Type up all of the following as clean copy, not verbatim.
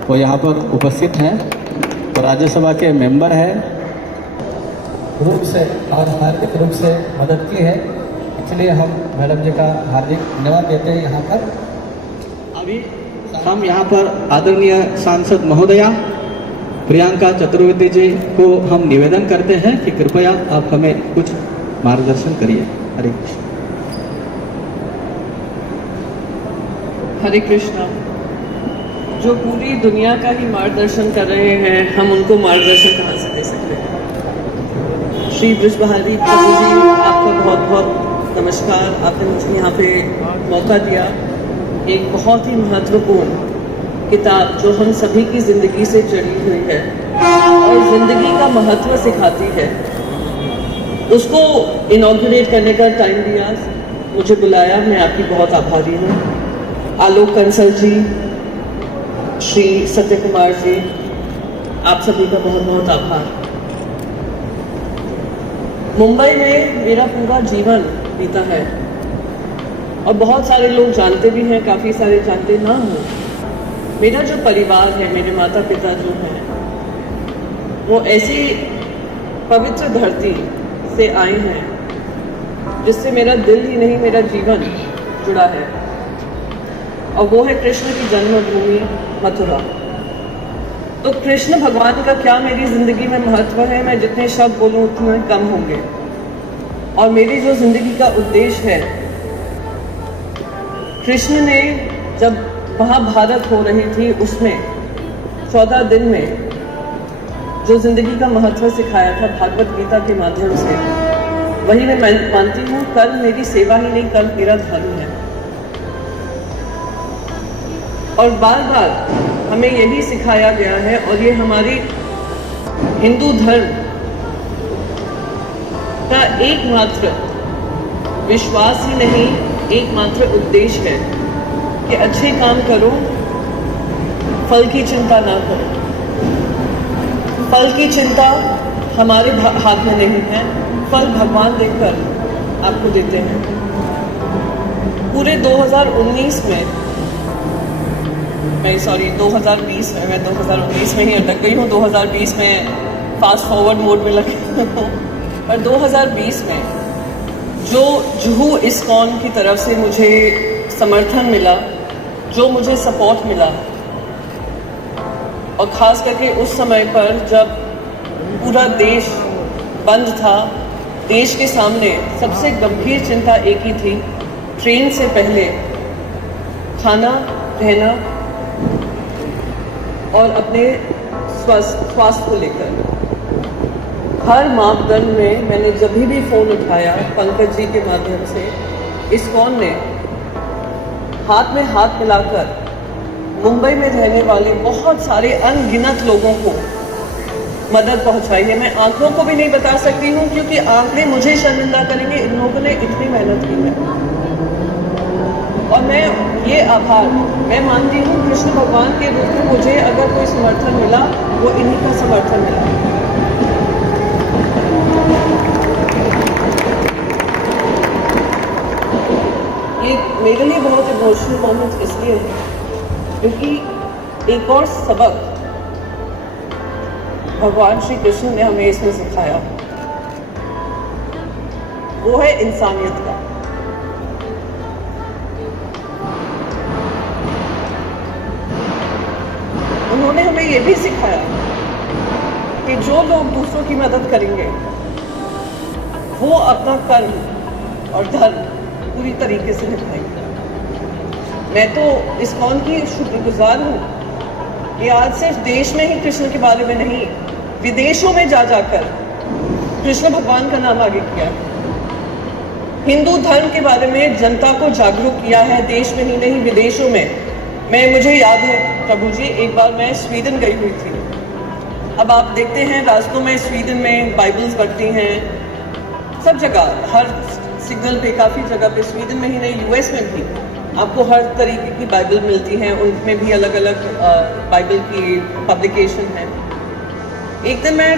वो यहाँ पर उपस्थित हैं, तो राज्यसभा के मेंबर हैं, रूप से और हार्दिक रूप से मदद की है। इसलिए हम मैडम जी का हार्दिक धन्यवाद देते हैं। यहाँ पर अभी हम यहाँ पर आदरणीय सांसद महोदया प्रियंका चतुर्वेदी जी को हम निवेदन करते हैं कि कृपया आप हमें कुछ मार्गदर्शन करिए। हरे कृष्ण। हरे कृष्णा। जो पूरी दुनिया का ही मार्गदर्शन कर रहे हैं, हम उनको मार्गदर्शन कहाँ से दे सकते हैं। श्री ब्रजबहारी प्रभु जी, आपका बहुत बहुत नमस्कार। आपने मुझे यहाँ पे मौका दिया। एक बहुत ही महत्वपूर्ण किताब जो हम सभी की ज़िंदगी से जुड़ी हुई है और ज़िंदगी का महत्व सिखाती है, उसको इनॉग्रेट करने का टाइम दिया, मुझे बुलाया। मैं आपकी बहुत आभारी हूँ। आलोक कंसल जी, श्री सत्य कुमार जी, आप सभी का बहुत बहुत आभार। मुंबई में मेरा पूरा जीवन बीता है और बहुत सारे लोग जानते भी हैं, काफ़ी सारे जानते ना हो। मेरा जो परिवार है, मेरे माता पिता जो हैं, वो ऐसी पवित्र धरती से आए हैं जिससे मेरा दिल ही नहीं, मेरा जीवन जुड़ा है, और वो है कृष्ण की जन्मभूमि मथुरा। तो कृष्ण भगवान का क्या मेरी जिंदगी में महत्व है, मैं जितने शब्द बोलूं उतने कम होंगे। और मेरी जो जिंदगी का उद्देश्य है, कृष्ण ने जब महाभारत हो रही थी, उसमें 14 दिन में जो जिंदगी का महत्व सिखाया था भागवत गीता के माध्यम से, वही मैं मानती हूँ कर्म मेरी सेवा ही नहीं, कर्म मेरा धर्म है। और बार बार हमें यही सिखाया गया है, और ये हमारी हिंदू धर्म का एकमात्र विश्वास ही नहीं, एकमात्र उद्देश्य है कि अच्छे काम करो, फल की चिंता ना करो। फल की चिंता हमारे हाथ में नहीं है, फल भगवान देकर आपको देते हैं। पूरे 2019 में, 2020 में, मैं 2019 में ही अटक गई हूँ, 2020 में फास्ट फॉरवर्ड मोड में लगी हूँ। पर 2020 में जो जुहू इस्कॉन की तरफ से मुझे समर्थन मिला, जो मुझे सपोर्ट मिला, और ख़ास करके उस समय पर जब पूरा देश बंद था, देश के सामने सबसे गंभीर चिंता एक ही थी, ट्रेन से पहले खाना, रहना और अपने स्वास्थ्य को लेकर। हर मापदंड में मैंने जब भी फ़ोन उठाया, पंकज जी के माध्यम से इस्कॉन ने हाथ में हाथ मिलाकर मुंबई में रहने वाले बहुत सारे अनगिनत लोगों को मदद पहुंचाई है। मैं आंकड़ों को भी नहीं बता सकती हूं, क्योंकि आंकड़े मुझे शर्मिंदा करेंगे। इन लोगों ने इतनी मेहनत की है, और मैं ये आभार मैं मानती हूँ कृष्ण भगवान के रूप में मुझे अगर कोई समर्थन मिला, वो इन्हीं का समर्थन मिला। ये मेरे लिए बहुत इमोशनल मोमेंट इसलिए है क्योंकि एक और सबक भगवान श्री कृष्ण ने हमें इसमें सिखाया, वो है इंसानियत का। उन्होंने हमें ये भी सिखाया कि जो लोग दूसरों की मदद करेंगे, वो अपना कर्म और धर्म पूरी तरीके से निभाएंगे। मैं तो इस्कॉन की शुक्रगुजार हूँ कि आज सिर्फ देश में ही कृष्ण के बारे में नहीं, विदेशों में जा जाकर कृष्ण भगवान का नाम आगे किया है। हिंदू धर्म के बारे में जनता को जागरूक किया है, देश में ही नहीं विदेशों में। मुझे याद है प्रभु जी, एक बार मैं स्वीडन गई हुई थी। अब आप देखते हैं रास्तों में स्वीडन में बाइबल्स बढ़ती हैं सब जगह, हर सिग्नल पे, काफ़ी जगह पे, स्वीडन में ही नहीं यूएस में भी आपको हर तरीके की बाइबल मिलती हैं। उनमें भी अलग अलग बाइबल की पब्लिकेशन है। एक दिन मैं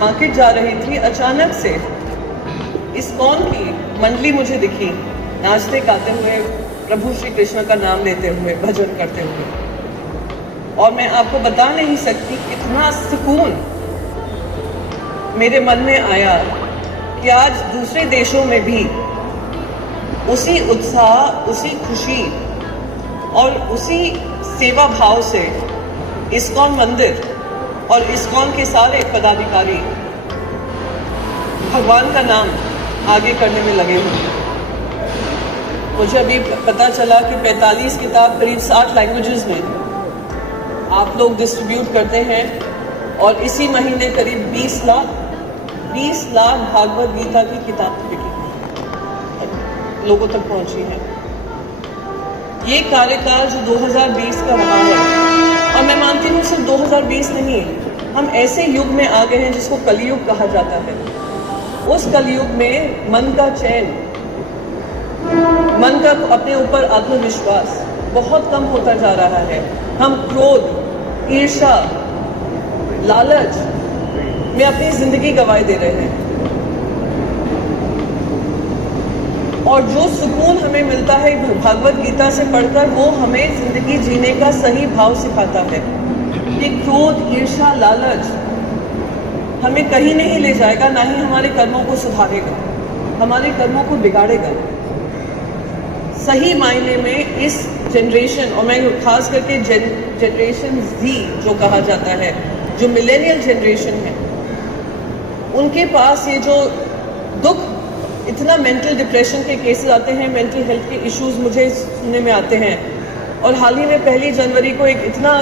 मार्केट जा रही थी, अचानक से इस्कॉन की मंडली मुझे दिखी, नाचते गाते हुए, प्रभु श्री कृष्ण का नाम लेते हुए, भजन करते हुए। और मैं आपको बता नहीं सकती कितना सुकून मेरे मन में आया कि आज दूसरे देशों में भी उसी उत्साह, उसी खुशी और उसी सेवा भाव से इस्कॉन मंदिर और इस्कॉन के सारे पदाधिकारी भगवान का नाम आगे करने में लगे हुए हैं। मुझे अभी पता चला कि 45 किताब करीब 60 लैंग्वेजेस में आप लोग डिस्ट्रीब्यूट करते हैं और इसी महीने करीब 20 लाख भागवत गीता की किताब लोगों तक पहुंची है। ये कार्यकाल जो 2020 का रहा है, और मैं मानती हूँ सिर्फ 2020 नहीं, हम ऐसे युग में आ गए हैं जिसको कलयुग कहा जाता है। उस कलयुग में मन का चैन, मन का अपने ऊपर आत्मविश्वास बहुत कम होता जा रहा है। हम क्रोध, ईर्ष्या, लालच में अपनी जिंदगी गंवाए दे रहे हैं। और जो सुकून हमें मिलता है भगवत गीता से पढ़कर, वो हमें जिंदगी जीने का सही भाव सिखाता है। ये क्रोध, ईर्ष्या, लालच हमें कहीं नहीं ले जाएगा, ना ही हमारे कर्मों को सुधारेगा, हमारे कर्मों को बिगाड़ेगा। सही मायने में इस जनरेशन, और मैं खास करके जनरेशन Z जो कहा जाता है, जो मिलेनियल जनरेशन है, उनके पास ये जो दुख, इतना मेंटल डिप्रेशन के केसेस आते हैं, मेंटल हेल्थ के इश्यूज मुझे सुनने में आते हैं। और हाल ही में 1 जनवरी को एक इतना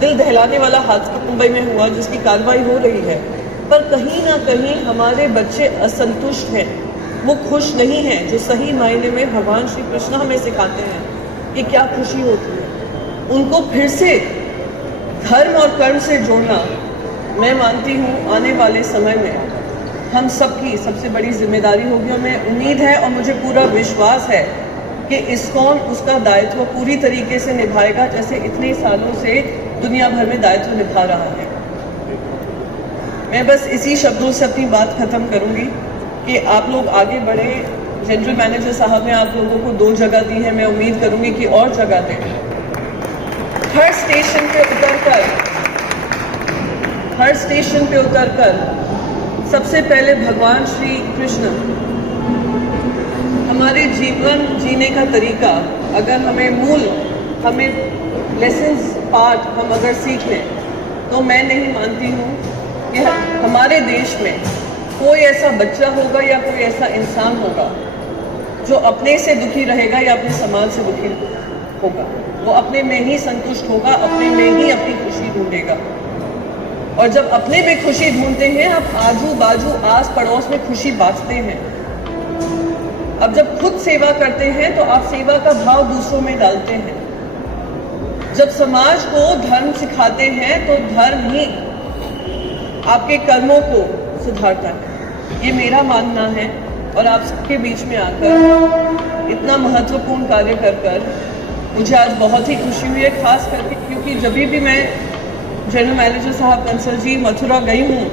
दिल दहलाने वाला हादसा मुंबई में हुआ जिसकी कार्रवाई हो रही है, पर कहीं ना कहीं हमारे बच्चे असंतुष्ट हैं, वो खुश नहीं हैं, जो सही मायने में भगवान श्री कृष्ण हमें सिखाते हैं कि क्या खुशी होती है। उनको फिर से धर्म और कर्म से जोड़ना, मैं मानती हूँ आने वाले समय में हम सबकी सबसे बड़ी जिम्मेदारी होगी। और मैं उम्मीद है और मुझे पूरा विश्वास है कि इस्कॉन उसका दायित्व पूरी तरीके से निभाएगा, जैसे इतने सालों से दुनिया भर में दायित्व निभा रहा है। मैं बस इसी शब्दों से अपनी बात खत्म करूंगी कि आप लोग आगे बढ़े। जनरल मैनेजर साहब ने आप लोगों को 2 जगह दी है, मैं उम्मीद करूंगी कि और जगह दें। हर स्टेशन पे उतरकर सबसे पहले भगवान श्री कृष्ण, हमारे जीवन जीने का तरीका, अगर हमें लेसन्स, पाठ हम अगर सीख लें, तो मैं नहीं मानती हूँ कि हमारे देश में कोई ऐसा बच्चा होगा या कोई ऐसा इंसान होगा जो अपने से दुखी रहेगा या अपने समाज से दुखी होगा। वो अपने में ही संतुष्ट होगा, अपने में ही अपनी खुशी ढूंढेगा। और जब अपने में खुशी ढूंढते हैं, आप आजू बाजू, आस पड़ोस में खुशी बांटते हैं। अब जब खुद सेवा करते हैं तो आप सेवा का भाव दूसरों में डालते हैं। जब समाज को धर्म सिखाते हैं तो धर्म ही आपके कर्मों को सुधारता है। ये मेरा मानना है। और आप सबके बीच में आकर इतना महत्वपूर्ण कार्य कर मुझे आज बहुत ही खुशी हुई है, खास करके क्योंकि जब भी मैं जनरल मैनेजर साहब कंसल जी मथुरा गई हूँ,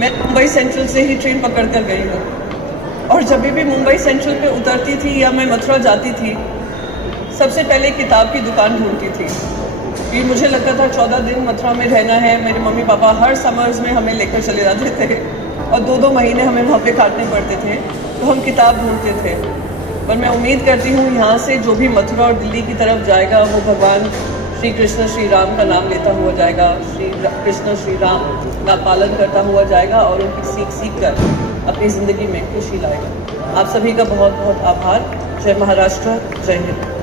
मैं मुंबई सेंट्रल से ही ट्रेन पकड़ कर गई हूँ। और जब भी मुंबई सेंट्रल पे उतरती थी या मैं मथुरा जाती थी, सबसे पहले किताब की दुकान ढूंढती थी। ये मुझे लगता था 14 दिन मथुरा में रहना है। मेरे मम्मी पापा हर समर्स में हमें लेकर चले जाते थे और 2-2 महीने हमें वहाँ पे काटने पड़ते थे, तो हम किताब ढूंढते थे। पर मैं उम्मीद करती हूँ यहाँ से जो भी मथुरा और दिल्ली की तरफ जाएगा, वो भगवान श्री कृष्ण श्री राम का नाम लेता हुआ जाएगा, श्री कृष्ण श्री राम का पालन करता हुआ जाएगा और उनकी सीख कर अपनी ज़िंदगी में खुशी लाएगा। आप सभी का बहुत बहुत आभार। जय महाराष्ट्र, जय हिंद।